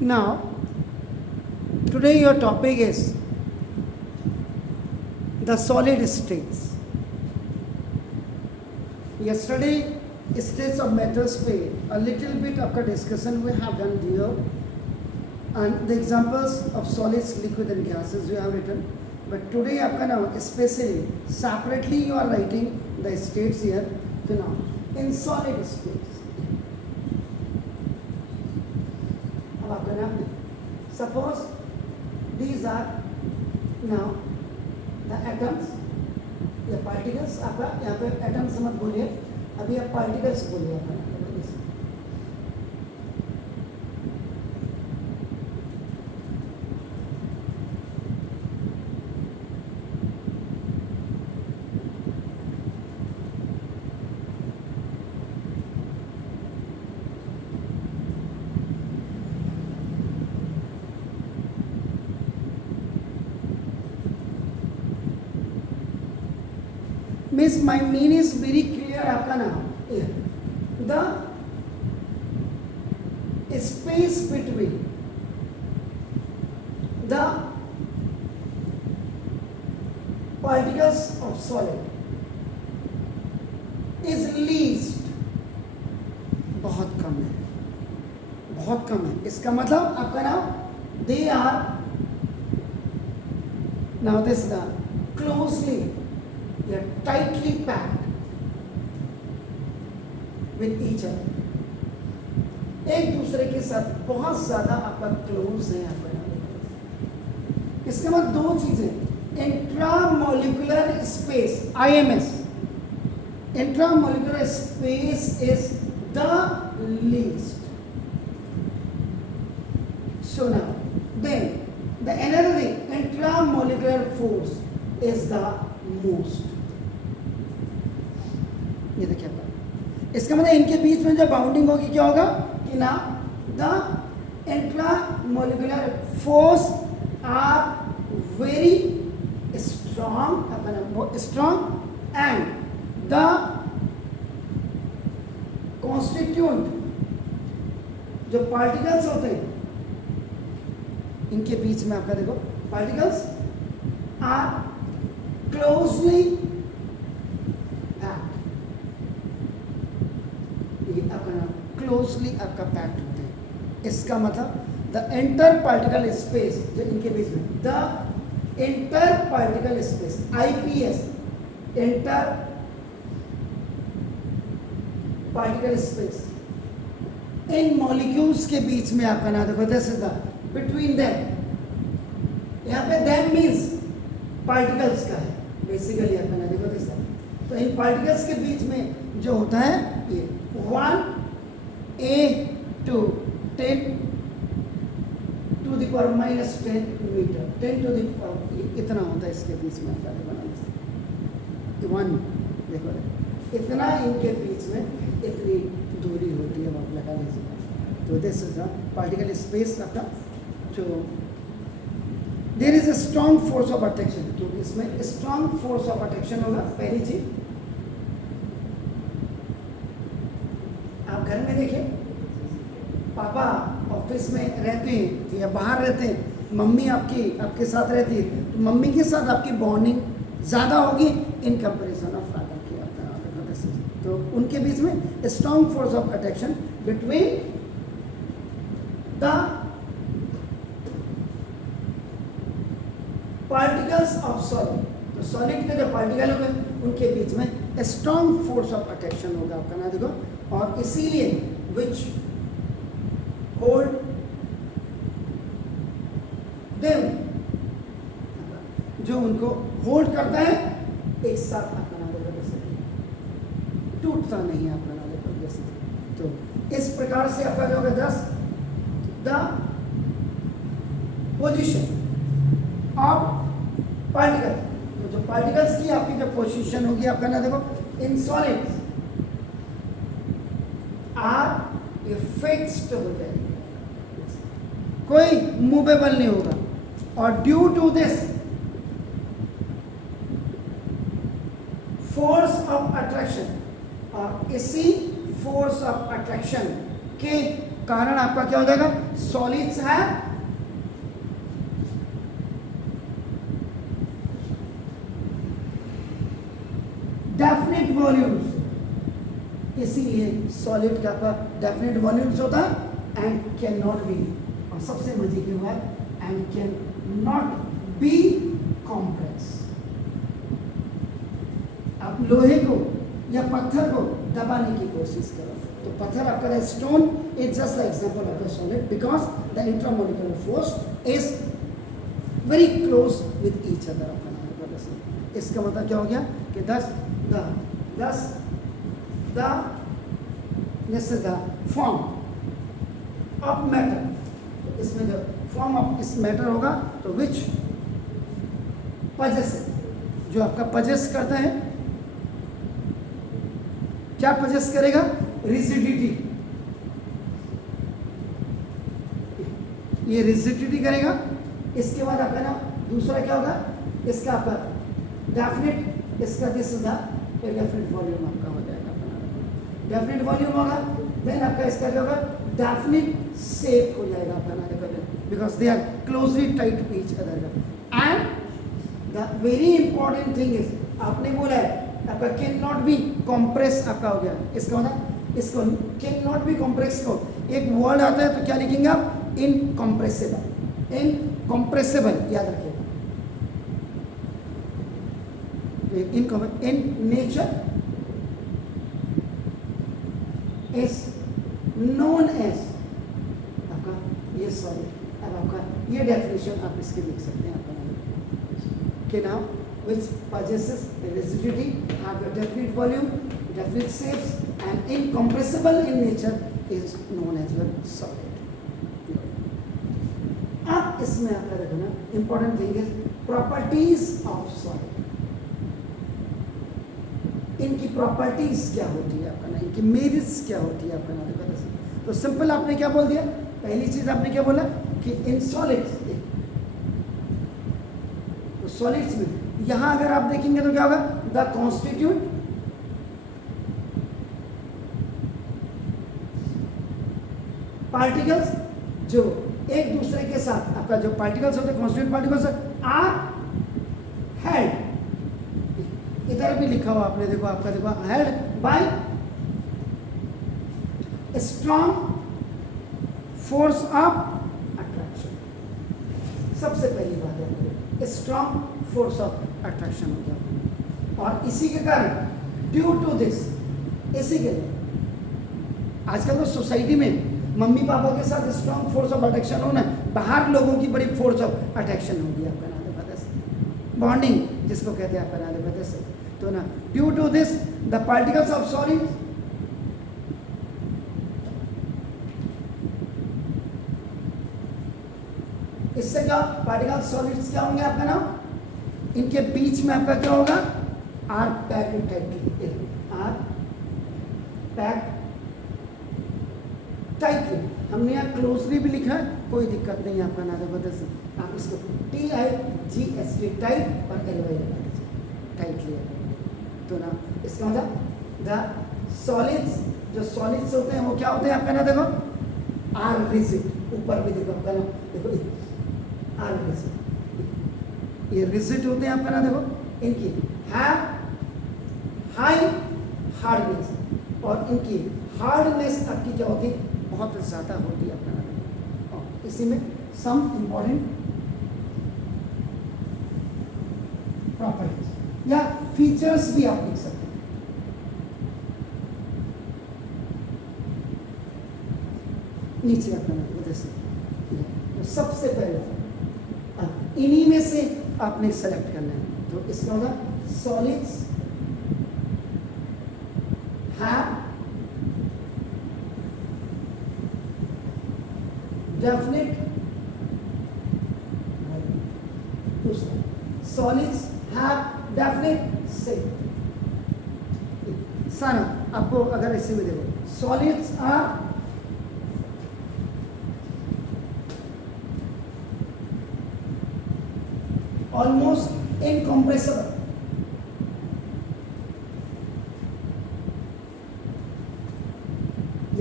Now, today your topic is the solid states. Yesterday, states of matters पे a little bit आपका discussion we have done here, and the examples of solids, liquid and gases we have written. But today आपका now especially separately you are writing the states here. So now in solid states, अब आपका नाम suppose these are now the atoms, the particles. आपका यहाँ पे atoms मत बोलिए, अभी आप particles बोलिए आपका नाम. Means my mean is very clear आपका नाम here. The space between the particles of solid is least, बहुत कम है, बहुत कम है. इसका मतलब आपका नाम they are now this the closely, they are tightly packed with each other. एक दूसरे के साथ बहुत ज्यादा आपका क्लोज है यहाँ पर. इसके बाद दो चीजें, intramolecular space IMS, intramolecular space is the least. So now then the another thing, intramolecular force is the most. ये देखिए आपका, इसका मतलब इनके बीच में जो बाउंडिंग होगी क्या होगा कि ना the intramolecular force are very strong, strong and the constituent जो पार्टिकल्स होते हैं इनके बीच में आपका देखो पार्टिकल्स आर क्लोजली क्लोजली आपका पैक्ड होते हैं. इसका मतलब द इंटर पार्टिकल स्पेस जो इनके बीच में, the inter particle space IPS, inter particle space in molecules के बीच में आपका ना देखो this is the between them. यहाँ पे देम मीन्स पार्टिकल्स का है बेसिकली आपका ना देखो दिस. तो इन पार्टिकल्स के बीच में जो होता है ये 1A to 10 to the power minus 10 metre, 10 to the power इतना होता है इसके बीच में आपका बनाना. 1 देखो इतना इनके बीच में इतनी दूरी होती है आप लगा लीजिए. तो this is the particle space आपका. जो there is a strong force of attraction, तो इसमें स्ट्रॉन्ग फोर्स ऑफ अट्रैक्शन होगा. पहली चीज आप घर में देखिए, पापा ऑफिस में रहते हैं या बाहर रहते हैं, मम्मी आपके साथ रहती है, तो मम्मी के साथ आपकी बॉन्डिंग ज़्यादा होगी इन कंपैरिजन ऑफ फादर की. तो उनके बीच में strong force of attraction between the particles of solid. तो सॉलिड के जो पार्टिकल होंगे उनके बीच में स्ट्रॉन्ग फोर्स ऑफ अट्रैक्शन होगा आपका ना देखो. और इसीलिए विच होल्ड देम, जो उनको होल्ड करता है एक साथ आपका ना देखो जैसे टूटता नहीं है आपका ना देखो जैसे. तो इस प्रकार से आपका जो होगा 10 द पोजीशन ऑफ पार्टिकल. तो जो पार्टिकल्स की आपकी जो पोजीशन होगी आपका ना देखो इन सॉलिड्स आर ये फिक्स्ड हो जाएगी, कोई मूवेबल नहीं होगा. और due to this force of attraction, और इसी फोर्स ऑफ अट्रैक्शन के कारण आपका क्या हो जाएगा, सॉलिड्स है डेफिनेट वॉल्यूम्स, इसीलिए सॉलिड का आपका डेफिनेट वॉल्यूम्स होता है एंड कैन नॉट बी, और सबसे मजे की बात and can not be compress. आप लोहे को या पत्थर को दबाने की कोशिश करो तो पत्थर आपका stone is just the example of the solid because the intramolecular force is very close with each other. इसका मतलब क्या हो गया कि this is the form of matter, तो इसमें जो फॉर्म ऑफ इस मैटर होगा तो विच पजेस, जो आपका पजेस करता है, क्या पजेस करेगा, रिजिडिटी, ये रिजिडिटी करेगा। इसके बाद आपका ना दूसरा क्या होगा, इसका आपका डेफिनेट, इसका this is the definite volume आपका हो जाएगा, डेफिनेट वॉल्यूम होगा। देन आपका इसका क्या होगा, डेफिनेट शेप हो जाएगा आपका ना, देखो because they are closely tied to each other. And the very important thing is, आपने बोला है आपका कैन नॉट बी कॉम्प्रेस आपका हो गया, इसका मतलब इसको कैन नॉट बी कॉम्प्रेस को एक वर्ड आता है तो क्या लिखेंगे आप, इनकॉम्प्रेसिबल, इनकॉम्प्रेसिबल याद रखिए, in nature is known as आपका ये सॉरी, अब आपका ये डेफिनेशन आप इसके लिख सकते हैं आपका कि now which possesses a rigidity, have a definite volume, definite shapes and incompressible in nature is known as a solid। अब इसमें आपका देखो ना important thing is properties of solid, इनकी प्रॉपर्टीज क्या होती है आपका ना, इनकी मेरिट्स क्या होती है आपका ना, देखो तो सिंपल आपने क्या बोल दिया, पहली चीज आपने क्या बोला कि इन सॉलिड्स, तो सॉलिड्स में यहां अगर आप देखेंगे तो क्या होगा, द कॉन्स्टिट्यूट पार्टिकल्स, जो एक दूसरे के साथ आपका जो पार्टिकल्स होते हैं कॉन्स्टिट्यूट पार्टिकल्स आर हेल्ड, इधर भी लिखा हुआ आपने देखो, आपका देखो held by strong force of attraction. सबसे पहली बात है स्ट्रॉन्ग फोर्स ऑफ अट्रैक्शन हो गया, और इसी के कारण ड्यू टू दिस, इसी के लिए आजकल तो सोसाइटी में मम्मी पापा के साथ स्ट्रॉन्ग फोर्स ऑफ अट्रैक्शन होना, बाहर लोगों की बड़ी फोर्स ऑफ अट्रैक्शन होगी आपका नाम पता से, बॉन्डिंग जिसको कहते हैं आपका नाम पता से, तो ना due to this the particles of solid इससे क्या पार्टिकल सॉलिड्स क्या होंगे आपका नाम, इनके बीच में आपका क्या होगा, are packed tightly, are packed tightly, हमने यहाँ क्लोजली भी लिखा है, कोई दिक्कत नहीं है आपका नाम बता से, आप इसको TIGHT टाइट और LY लगा दीजिए टाइटली, तो ना इसका मतलब द सॉलिड्स, जो सॉलिड्स होते हैं वो क्या होते हैं आपका ना देखो, आर रिजिड, ऊपर भी देखो आपका ना देखो आर रिजिड, ये रिजिड होते हैं आपका ना देखो, इनकी हैव हाई हार्डनेस, और इनकी हार्डनेस आपकी क्या होती है, बहुत ज़्यादा होती है आपका ना, और इसी में सम इंपॉर्टेंट प्रॉपर्टीज या फीचर्स भी आप लिख सकते हैं। नीचे आपका नाम जैसे तो सबसे पहले इन्हीं में से आपने सेलेक्ट करना है, तो इसका होगा सॉलिड्स हैव डेफिनेट, दूसरा सॉलिड्स हैव डेफिनेट शेप। सारा आपको अगर ऐसे में देखो, सॉलिड्स आर ऑलमोस्ट इनकम्प्रेसिबल,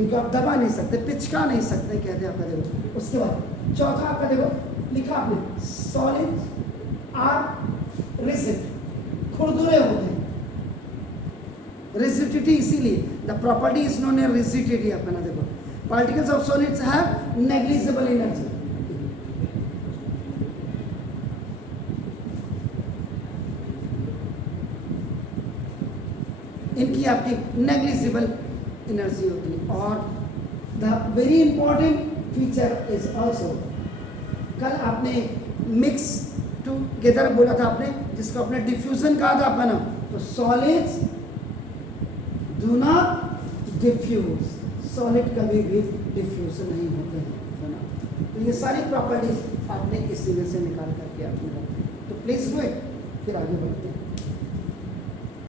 इनको आप दबा नहीं सकते, पिचका नहीं सकते, कहते हैं आपका देखो। उसके बाद चौथा आपका देखो लिखा आपने, सॉलिड आर रिजिड, खुरदुरे होते हैं। रिजिडिटी इसीलिए the property is known as rigidity. आपका ना देखो, particles of solids have negligible energy. इनकी आपकी नेग्लिजिबल एनर्जी होती है। और the very important feature is also, कल आपने मिक्स टूगेदर बोला था आपने, जिसको आपने डिफ्यूजन कहा था आपका नाम। तो solids do not diffuse, solid कभी भी डिफ्यूजन नहीं होते हैं ना। तो ये सारी प्रॉपर्टीज आपने इसी में से निकाल करके आपने रखी। तो प्लीज डू इट, फिर आगे बढ़ते हैं।